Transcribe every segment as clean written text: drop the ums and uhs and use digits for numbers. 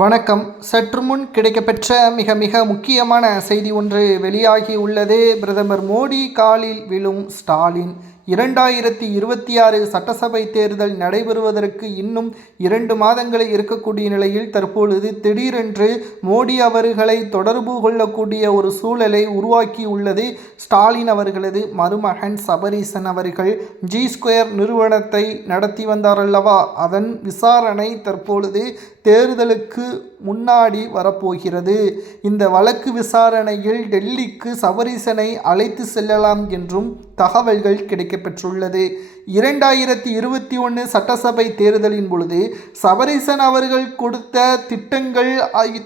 வணக்கம். சற்று முன் கிடைக்கப்பெற்ற மிக முக்கியமான செய்தி ஒன்று வெளியாகி உள்ளது. பிரதமர் மோடி காலில் விழும் ஸ்டாலின். 2026 சட்டசபை தேர்தல் நடைபெறுவதற்கு இன்னும் 2 மாதங்களே இருக்கக்கூடிய நிலையில் தற்பொழுது திடீரென்று மோடி அவர்களை தொடர்பு கொள்ளக்கூடிய ஒரு சூழலை உருவாக்கி உள்ளது ஸ்டாலின் அவர்களது மருமகன் சபரீசன் அவர்கள். G2 நிறுவனத்தை நடத்தி வந்தார் அல்லவா, அதன் விசாரணை தற்பொழுது தேர்தலுக்கு முன்னாடி வரப்போகிறது. இந்த வழக்கு விசாரணையில் டெல்லிக்கு சபரீசனை அழைத்து செல்லலாம் என்றும் தகவல்கள் கிடைக்கப்பெற்றுள்ளது. 2021 சட்டசபை தேர்தலின் பொழுது சபரீசன் அவர்கள் கொடுத்த திட்டங்கள்,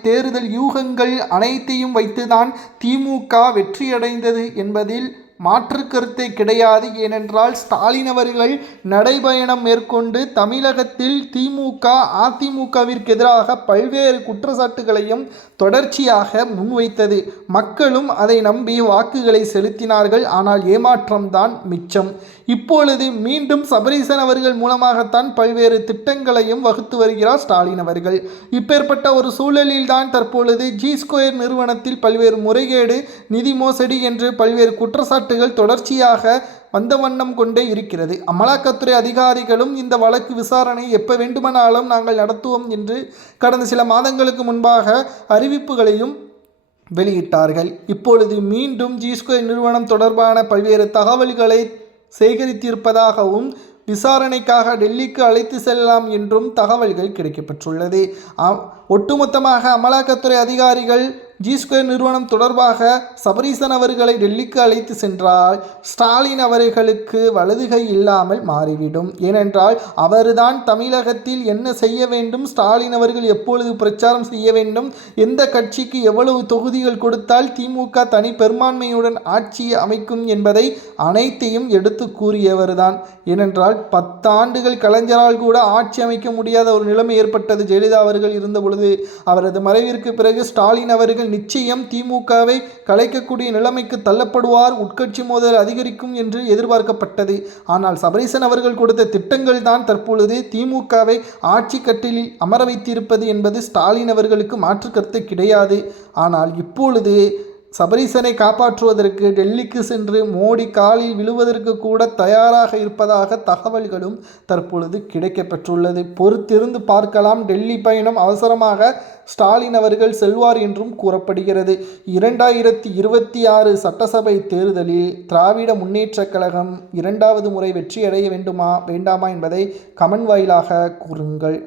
தேர்தல் யூகங்கள் அனைத்தையும் வைத்துதான் திமுக வெற்றியடைந்தது என்பதில் மாற்று கருத்தை கிடையாது. ஏனென்றால் ஸ்டாலின் அவர்கள் நடைபயணம் மேற்கொண்டு தமிழகத்தில் திமுக அதிமுகவிற்கு எதிராக பல்வேறு குற்றச்சாட்டுகளையும் தொடர்ச்சியாக முன்வைத்தது. மக்களும் அதை நம்பி வாக்குகளை செலுத்தினார்கள். ஆனால் ஏமாற்றம்தான் மிச்சம். இப்பொழுது மீண்டும் சபரீசன் அவர்கள் மூலமாகத்தான் பல்வேறு திட்டங்களையும் வகுத்து வருகிறார் ஸ்டாலின் அவர்கள். இப்பேற்பட்ட ஒரு சூழலில்தான் தற்பொழுது G2 நிறுவனத்தில் பல்வேறு முறைகேடு, நிதி மோசடி என்று பல்வேறு குற்றச்சாட்டுகள் தொடர்ச்சியாக வந்த வண்ணம் கொண்டே இருக்கிறது. அமலாக்கத்துறை அதிகாரிகளும் இந்த வழக்கு விசாரணை எப்போ வேண்டுமானாலும் நாங்கள் நடத்துவோம் என்று கடந்த சில மாதங்களுக்கு முன்பாக அறிவிப்புகளையும் வெளியிட்டார்கள். இப்பொழுது மீண்டும் G2 நிறுவனம் தொடர்பான பல்வேறு தகவல்களை சேகரித்திருப்பதாகவும் விசாரணைக்காக டெல்லிக்கு அழைத்து செல்லலாம் என்றும் தகவல்கள் கிடைக்கப்பெற்றுள்ளது. ஒட்டுமொத்தமாக அமலாக்கத்துறை அதிகாரிகள் G2 நிறுவனம் தொடர்பாக சபரீசன் அவர்களை டெல்லிக்கு அழைத்து சென்றால் ஸ்டாலின் அவர்களுக்கு வலதுகை இல்லாமல் மாறிவிடும். ஏனென்றால் அவர்தான் தமிழகத்தில் என்ன செய்ய வேண்டும், ஸ்டாலின் அவர்கள் எப்பொழுது பிரச்சாரம் செய்ய வேண்டும், எந்த கட்சிக்கு எவ்வளவு தொகுதிகள் கொடுத்தால் திமுக தனி பெரும்பான்மையுடன் ஆட்சி அமைக்கும் என்பதை அனைத்தையும் எடுத்து கூறியவர்தான். ஏனென்றால் 10 ஆண்டுகள் கலைஞரால் கூட ஆட்சி அமைக்க முடியாத ஒரு நிலைமை ஏற்பட்டது ஜெயலலிதா அவர்கள் இருந்த பொழுது. அவரது மறைவிற்கு பிறகு ஸ்டாலின் அவர்கள் நிச்சயம் திமுகவை கலைக்கக்கூடிய நிலைமைக்கு தள்ளப்படுவார், உட்கட்சி மோதல் அதிகரிக்கும் என்று எதிர்பார்க்கப்பட்டது. ஆனால் சபரீசன் அவர்கள் கொடுத்த திட்டங்கள் தான் தற்பொழுது திமுகவை ஆட்சி கட்டிலில் அமர வைத்திருப்பது என்பது ஸ்டாலின் அவர்களுக்கு மாற்று கருத்து கிடையாது. ஆனால் இப்பொழுது சபரீசனை காப்பாற்றுவதற்கு டெல்லிக்கு சென்று மோடி காலில் விழுவதற்கு கூட தயாராக இருப்பதாக தகவல்களும் தற்பொழுது கிடைக்கப்பெற்றுள்ளது. பொறுத்திருந்து பார்க்கலாம். டெல்லி பயணம் அவசரமாக ஸ்டாலின் அவர்கள் செல்வார் என்றும் கூறப்படுகிறது. 2026 சட்டசபை தேர்தலில் திராவிட முன்னேற்றக் கழகம் 2வது முறை வெற்றியடைய வேண்டுமா வேண்டாமா என்பதை கமெண்ட் வாயிலாக கூறுங்கள்.